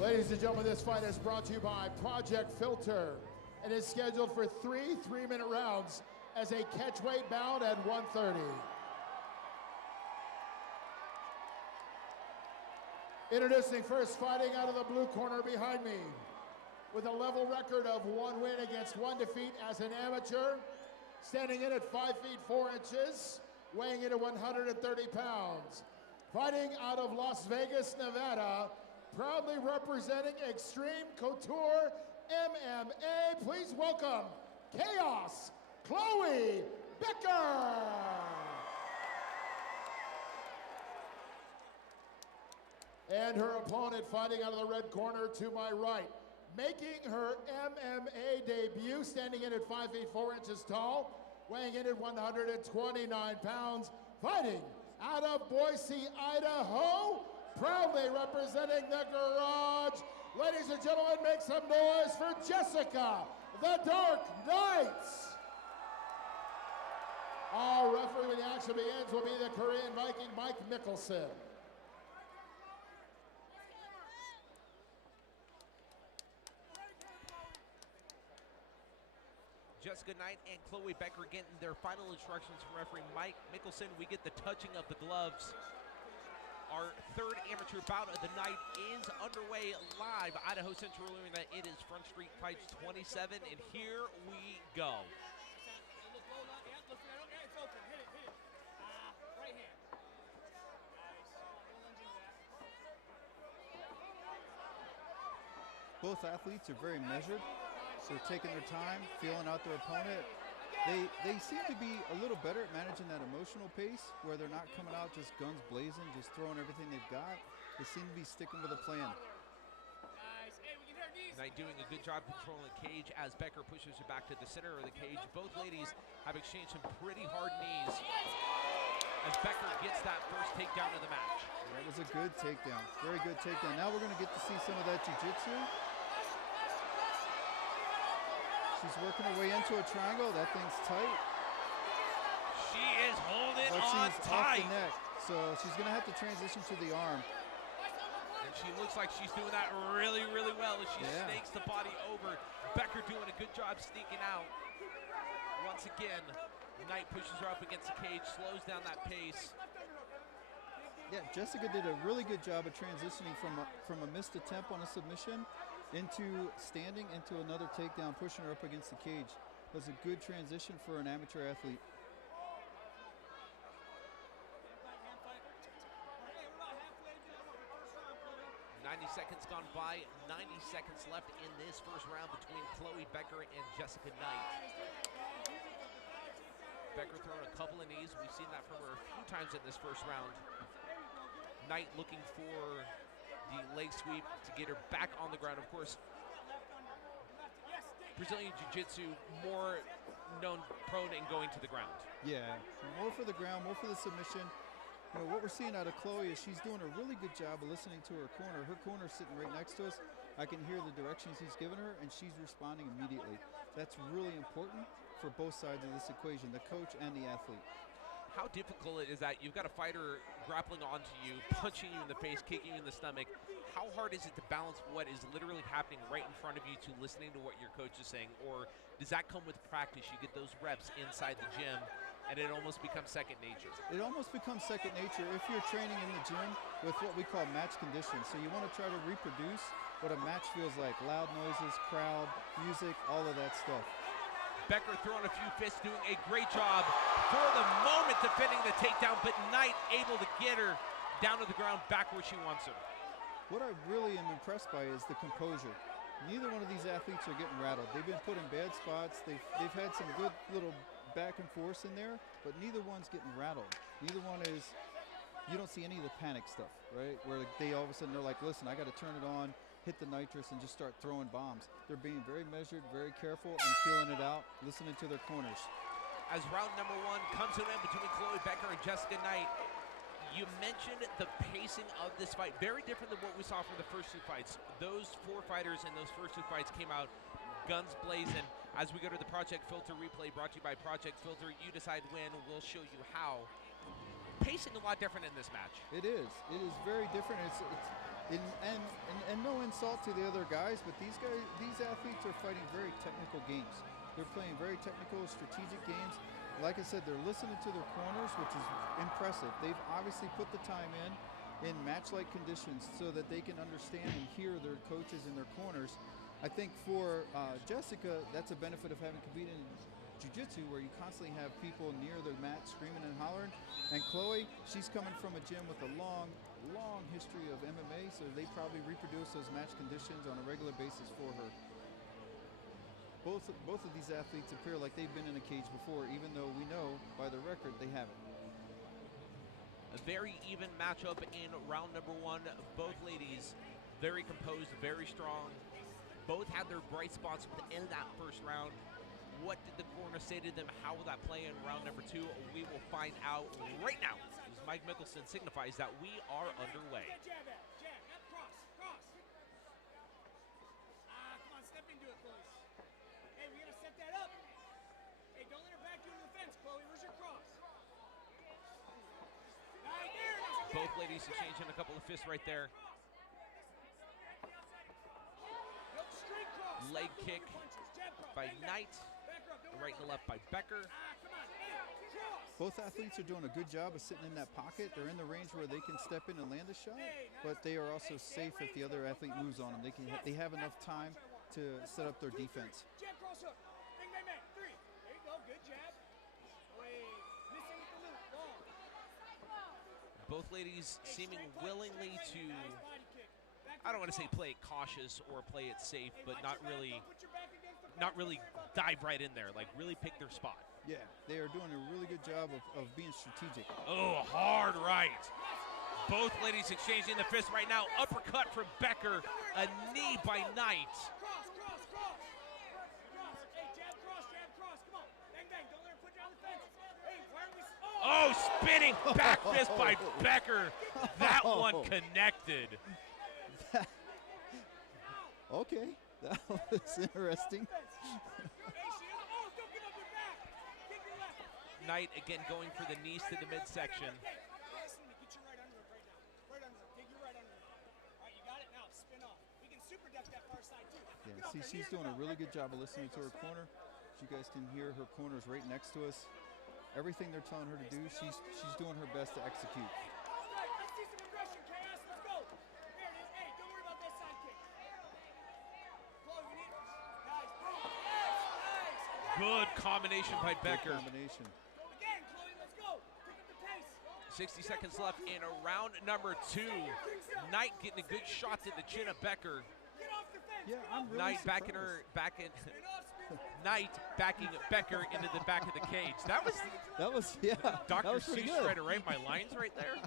Ladies and gentlemen, this fight is brought to you by Project Filter. It is scheduled for three 3-minute rounds as a catchweight bout at 130. Introducing first, fighting out of the blue corner behind me, with a level record of 1 win against 1 defeat as an amateur, standing in at 5 feet 4 inches, weighing in at 130 pounds. Fighting out of Las Vegas, Nevada, proudly representing Extreme Couture MMA, please welcome Chaos Chloe Becker. And her opponent fighting out of the red corner to my right, making her MMA debut, standing in at 5 feet 4 inches tall, weighing in at 129 pounds, fighting out of Boise, Idaho, proudly representing the Garage. Ladies and gentlemen, make some noise for Jessica, the Dark Knight. Our referee when the action begins will be the Korean Viking, Mike Mickelson. Jessica Knight and Chloe Becker getting their final instructions from referee Mike Mickelson. We get the touching of the gloves. Our third amateur bout of the night is underway live. Idaho Central Arena. It is Front Street Fights 27, and here we go. Both athletes are very measured. They're taking their time, feeling out their opponent. They seem to be a little better at managing that emotional pace where they're not coming out just guns blazing, just throwing everything they've got. They seem to be sticking with a plan. Knight doing a good job controlling the cage as Becker pushes her back to the center of the cage. Both ladies have exchanged some pretty hard knees as Becker gets that first takedown of the match. That was a good takedown, very good takedown. Now we're going to get to see some of that jiu-jitsu. She's working her way into a triangle. That thing's tight. She is holding but on she's tight. Off the neck, so she's going to have to transition to the arm. And she looks like she's doing that really, really well as she snakes the body over. Becker doing a good job sneaking out. Once again, Knight pushes her up against the cage, slows down that pace. Yeah, Jessica did a really good job of transitioning from a missed attempt on a submission into standing into another takedown, pushing her up against the cage. That's a good transition for an amateur athlete. Seconds gone by, 90 seconds left in this first round between Chloe Becker and Jessica Knight. Becker throwing a couple of knees. We've seen that from her a few times in this first round. Knight looking for the leg sweep to get her back on the ground. Of course, Brazilian Jiu-Jitsu more known prone and going to the ground. Yeah, more for the ground, more for the submission. You know, what we're seeing out of Chloe is she's doing a really good job of listening to her corner. Her corner's sitting right next to us. I can hear the directions he's given her, and she's responding immediately. That's really important for both sides of this equation, the coach and the athlete. How difficult is that? You've got a fighter grappling onto you, punching you in the face, kicking you in the stomach. How hard is it to balance what is literally happening right in front of you to listening to what your coach is saying? Or does that come with practice? You get those reps inside the gym, and it almost becomes second nature. It almost becomes second nature if you're training in the gym with what we call match conditions. So you want to try to reproduce what a match feels like. Loud noises, crowd, music, all of that stuff. Becker throwing a few fists, doing a great job for the moment defending the takedown, but Knight able to get her down to the ground back where she wants her. What I really am impressed by is the composure. Neither one of these athletes are getting rattled. They've been put in bad spots. They've had some good little back and forth in there, but neither one's getting rattled. Neither one is, you don't see any of the panic stuff, right? Where they all of a sudden they're like, listen, I got to turn it on, hit the nitrous, and just start throwing bombs. They're being very measured, very careful, and feeling it out, listening to their corners. As round number one comes to an end between Chloe Becker and Jessica Knight, you mentioned the pacing of this fight. Very different than what we saw from the first two fights. Those four fighters in those first two fights came out guns blazing. As we go to the Project Filter replay brought to you by Project Filter, you decide when, we'll show you how. Pacing a lot different in this match. It is very different. And And no insult to the other guys, but these athletes are fighting very technical games. They're playing very technical, strategic games. Like I said, they're listening to their corners, which is impressive. They've obviously put the time in match-like conditions so that they can understand and hear their coaches in their corners. I think for Jessica, that's a benefit of having competed in jiu-jitsu, where you constantly have people near the mat screaming and hollering. And Chloe, she's coming from a gym with a long history of MMA, so they probably reproduce those match conditions on a regular basis for her. Both of these athletes appear like they've been in a cage before, even though we know by the record they haven't. A very even matchup in round number 1. Both ladies very composed, very strong. Both had their bright spots within that first round. What did the corner say to them? How will that play in round number 2? We will find out right now, as Mike Mickelson signifies that we are underway. Jab, not cross. Come on, step into it, Chloe. Hey, we gotta set that up. Hey, don't let her back you into the fence, Chloe. Where's your cross? Right there. Both ladies exchanging a couple of fists right there. Straight cross. Leg kick by Knight. The right and the left by Becker. Both athletes are doing a good job of sitting in that pocket. They're in the range where they can step in and land a shot, but they are also safe if the other athlete moves on them. They have enough time to set up their defense. Jab, cross hook. Bang, bang, bang. 3. There you go. Good jab. Wait. Missing with the loop. Long. Both ladies seeming willingly to, I don't want to say play it cautious or play it safe, but not really dive right in there, like really pick their spot. Yeah, they are doing a really good job of being strategic. Oh, hard right. Both ladies exchanging the fist right now. Uppercut from Becker, a knee by Knight. Cross. Hey, jab, cross. Come on. Bang, bang. Don't let her put you on the fence. Hey, why are we... Oh, spinning back fist by Becker. That one connected. Okay, that was interesting. Knight again going for the knees to the midsection. Get your right under it right now. Right under it. Dig your right under it. All right, you got it. Now spin off. We can super duck that far side too. Yeah, see, she's doing a really good job of listening to her corner. As you guys can hear, her corner's right next to us. Everything they're telling her to do, she's doing her best to execute. Let's see some aggression, Chaos. Let's go. There it is. Hey, don't worry about that side kick. Chloe, we need guys. Boom. Nice. Good combination by Becker. Good combination. 60 seconds left in round number 2. Knight getting a good shot to the chin of Becker. Yeah, I'm really Knight surprised. Knight backing Becker into the back of the cage. That was Dr. Seuss trying to write my lines right there.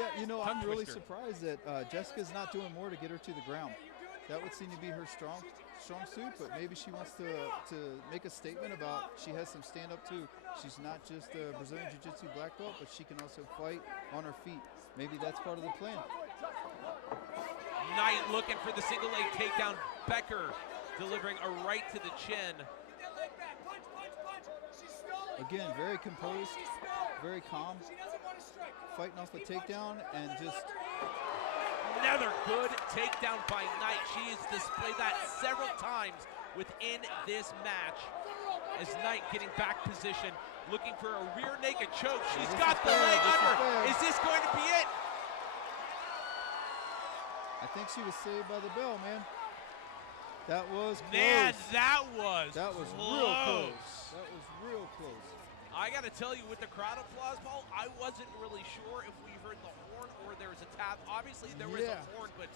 Yeah, you know, I'm really twister. surprised that Jessica's not doing more to get her to the ground. That would seem to be her strong suit, but maybe she wants to make a statement about she has some stand-up too. She's not just a Brazilian Jiu-Jitsu black belt, but she can also fight on her feet. Maybe that's part of the plan. Knight looking for the single leg takedown. Becker delivering a right to the chin. Again, very composed, very calm, fighting off the takedown and just... Another good takedown by Knight. She has displayed that several times within this match. As Knight getting back position, looking for a rear naked choke. She's got the leg under. Is this going to be it? I think she was saved by the bell, man. That was close. Man, that was real close. That was real close. I got to tell you, with the crowd applause, Paul, I wasn't really sure if we heard the horn or there was a tap. Obviously, there was a horn, but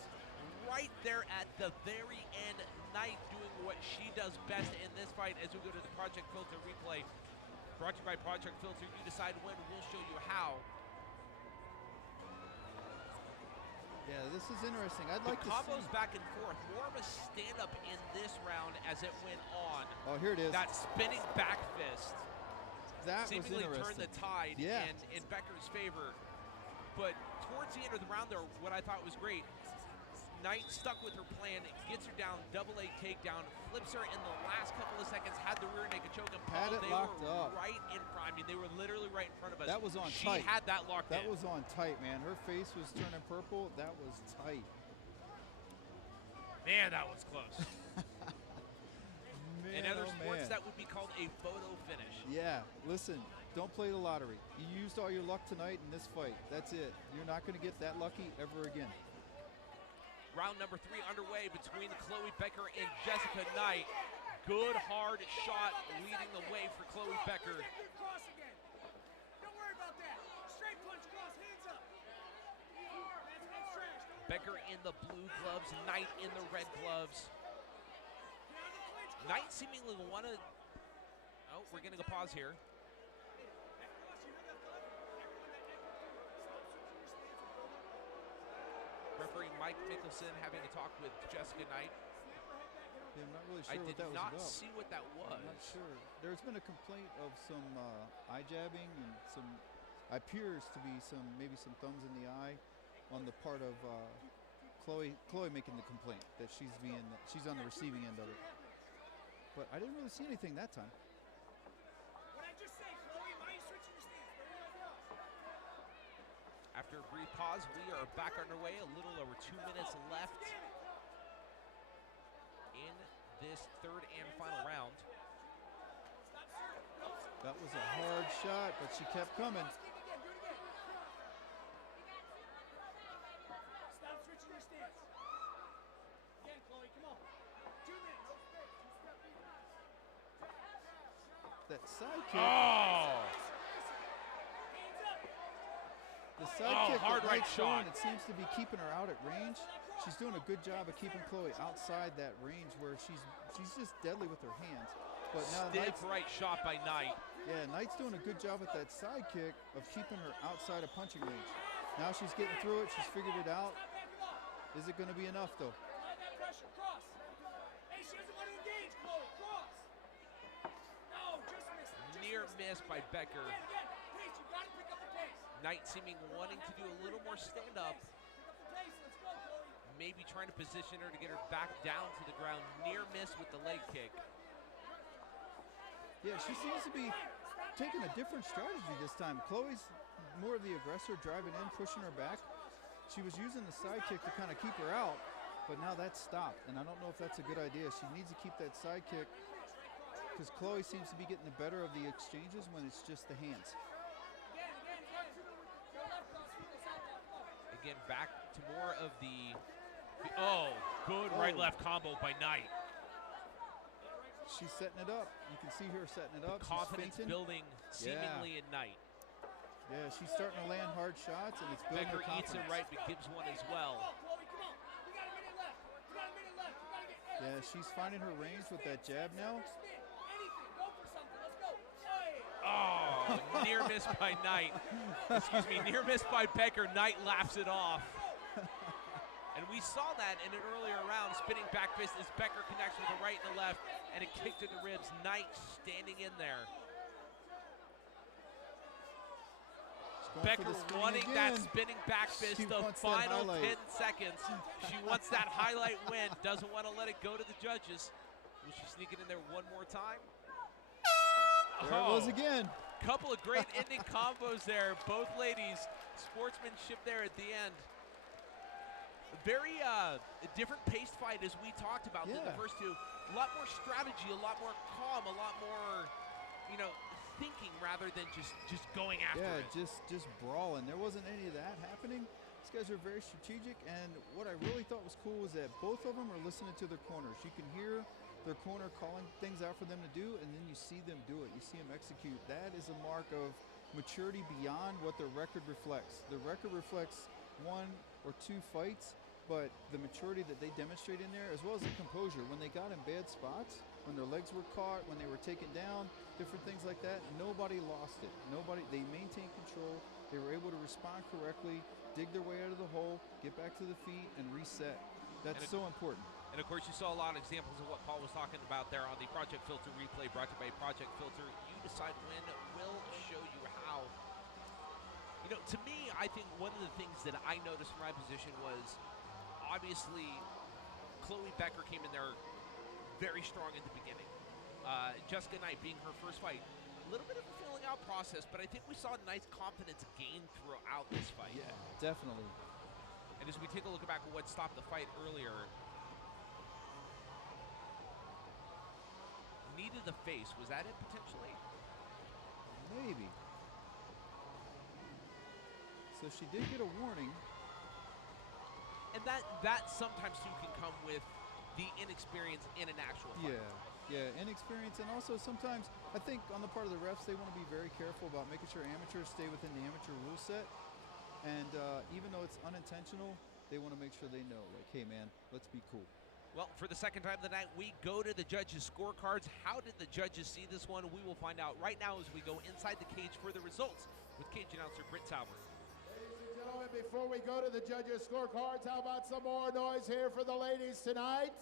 right there at the very end, Knight doing what she does best in this fight as we go to the Project Filter replay. Brought to you by Project Filter. You decide when, we'll show you how. Yeah, this is interesting. I'd like to see. Combos back and forth. More of a stand-up in this round as it went on. Oh, here it is. That spinning back fist. That seemingly was turned the tide in Becker's favor. But towards the end of the round there, what I thought was great, Knight stuck with her plan, gets her down, double leg takedown, flips her in the last couple of seconds, had the rear naked choke, and had it locked up. Right in front. I mean, they were literally right in front of us. That was on tight. She had that locked in. That was on tight, man. Her face was turning purple. That was tight. Man, that was close. Man, In other oh sports, man. that would be called a photo finish. Yeah, listen, don't play the lottery. You used all your luck tonight in this fight. That's it. You're not going to get that lucky ever again. Round number 3 underway between Chloe Becker and Jessica Knight. Good hard shot leading the way for Chloe Becker. Cross again. Don't worry about that. Straight punch, cross, hands up. That's trash. Don't worry. Becker in the blue gloves, Knight in the red gloves. Get out of the clinch, cross. Knight seemingly want to. Oh, we're getting a pause here. That cross, you know that glove? Everyone that stop switching your stance and build up. Referee Mike Mickelson having a talk with Jessica Knight. Yeah, I'm not really I sure did what that was not about. see what that was. I'm not sure. There's been a complaint of some eye jabbing and some appears to be maybe some thumbs in the eye on the part of Chloe making the complaint that she's on the receiving end of it. But I didn't really see anything that time. What I just say, Chloe, why are you switching your stance? Bring it across. After a brief pause, we are back underway. A little over 2 minutes left in this third and final round. Stop serving. Don't serve. That was a hard shot, but she kept coming. Cross kick again. Do it again. Stop switching your stance. Again, Chloe, come on. 2 minutes. That side kick. Oh! Hands up. The side Oh, kick hard that right Knight's throwing, shot. it seems to be keeping her out at range. She's doing a good job of keeping Chloe outside that range where she's just deadly with her hands. But now Stiff Knight's, right shot by Knight. yeah, Knight's doing a good job with that side kick of keeping her outside of punching range. Now she's getting through it. She's figured it out. Stop backing off. Is it going to be enough though? Apply that pressure. Cross. Hey, she doesn't want to engage, Chloe. Cross. No, just missed it. Just Near missed it. miss by Becker. Again. Pace, you got to pick up the pace. Knight seeming wanting to do a little more stand-up. Pick up the pace. Let's go, Chloe. Maybe trying to position her to get her back down to the ground. Near miss with the leg kick. Yeah, she seems to be taking a different strategy this time. Chloe's more of the aggressor, driving in, pushing her back. She was using the side kick to kind of keep her out, but now that's stopped, and I don't know if that's a good idea. She needs to keep that side kick because Chloe seems to be getting the better of the exchanges when it's just the hands. Again. Go left cross. Feel the side left. Go. Again, back to more of the. Oh, good right-left combo by Knight. She's setting it up. You can see her setting it up. Confidence She's feinting. building seemingly in Knight. Yeah, she's starting to land hard shots, and it's building Becker her eats it confidence. right, but gives one as well. Come on, Chloe. Come on. We got a minute left. You got to get. Yeah, she's finding her range with that jab now. Spin. Anything. Go for something. Let's go. Hey. Oh, near miss by Knight. Excuse me, near miss by Becker. Knight laughs it off. And we saw that in an earlier round, spinning back fist as Becker connects with the right and the left, and a kick to the ribs. Knight standing in there. She's going for Becker the spinning wanting again. that spinning back fist She the wants that final highlight. 10 seconds. She wants that highlight win, doesn't want to let it go to the judges. Will she sneak it in there one more time? There it was again. Couple of great ending combos there. Both ladies, sportsmanship there at the end. Very different paced fight as we talked about than the Yeah. first two. A lot more strategy, a lot more calm, a lot more, thinking rather than just going after Yeah, it. just brawling. There wasn't any of that happening. These guys are very strategic, and what I really thought was cool was that both of them are listening to their corners. You can hear their corner calling things out for them to do, and then you see them do it. You see them execute. That is a mark of maturity beyond what their record reflects. The record reflects 1 or 2 fights, but the maturity that they demonstrate in there, as well as the composure. When they got in bad spots, when their legs were caught, when they were taken down, different things like that, nobody lost it. They maintained control. They were able to respond correctly, dig their way out of the hole, get back to the feet, and reset. That's so important. And of course, you saw a lot of examples of what Paul was talking about there on the Project Filter replay brought to you by Project Filter. You decide when, we'll show you how. To me, I think one of the things that I noticed from my position was obviously Chloe Becker came in there very strong in the beginning. Jessica Knight being her first fight. A little bit of a filling out process, but I think we saw nice confidence gain throughout this fight. Yeah, definitely. And as we take a look back at what stopped the fight earlier, knee to the face. Was that it potentially? Maybe. So she did get a warning. And that sometimes too can come with the inexperience in an actual fight. Yeah, inexperience, and also sometimes I think on the part of the refs they want to be very careful about making sure amateurs stay within the amateur rule set. And even though it's unintentional, they want to make sure they know, like, hey man, let's be cool. Well, for the second time of the night, we go to the judges' scorecards. How did the judges see this one? We will find out right now as we go inside the cage for the results with cage announcer Britt Sauber. Ladies and gentlemen, before we go to the judges' scorecards, how about some more noise here for the ladies tonight?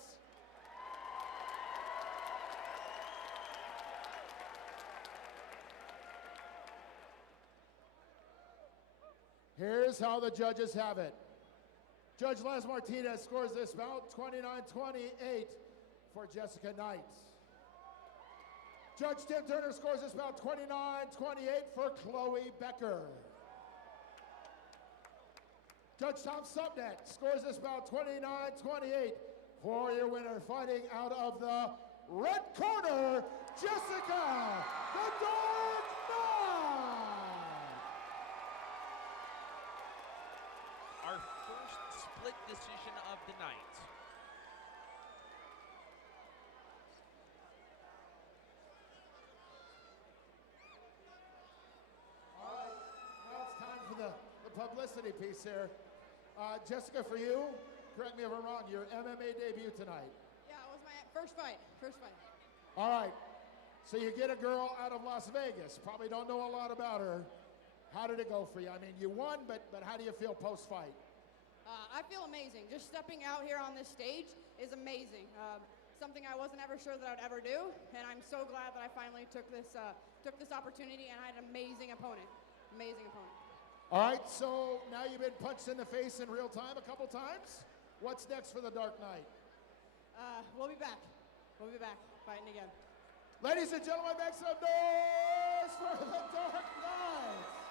Here's how the judges have it. Judge Les Martinez scores this bout 29-28 for Jessica Knight. Judge Tim Turner scores this bout 29-28 for Chloe Becker. Judge Tom Subnet scores this bout 29-28 for your winner, fighting out of the red corner, Jessica the Dark Knight. Our first split decision of the night. All right, now it's time for the publicity piece here. Jessica, for you, correct me if I'm wrong, your MMA debut tonight. Yeah, it was my first fight. All right, so you get a girl out of Las Vegas, probably don't know a lot about her. How did it go for you? I mean, you won, but how do you feel post-fight? I feel amazing. Just stepping out here on this stage is amazing. Something I wasn't ever sure that I'd ever do, and I'm so glad that I finally took this opportunity, and I had an amazing opponent. All right, so now you've been punched in the face in real time a couple times. What's next for the Dark Knight? We'll be back. Fighting again. Ladies and gentlemen, make some noise for the Dark Knight.